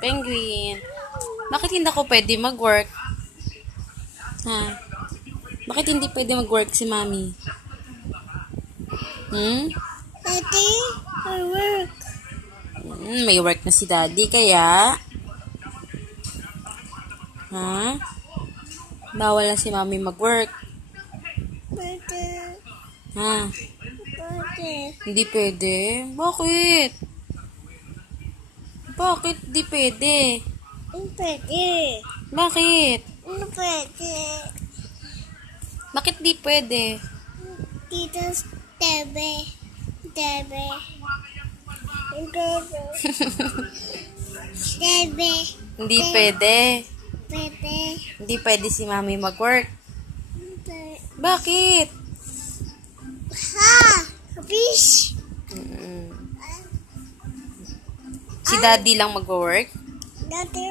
Penguin. Bakit hindi ako pwede mag-work? Ha? Bakit hindi pwede mag-work si Mami? Daddy, I work. May work na si Daddy, kaya? Ha? Bawal na si Mami mag-work. Pwede. Ha? Pwede. Hindi pwede? Bakit? Bakit di pwede? Pwede. Bakit? Pwede. Bakit di pwede? Dito Tebe. Tebe. Tebe. Hindi pwede. Pwede. Hindi pwede si Mami mag-work. Bakit? Ha! Fish! Si Daddy lang mag-work? Daddy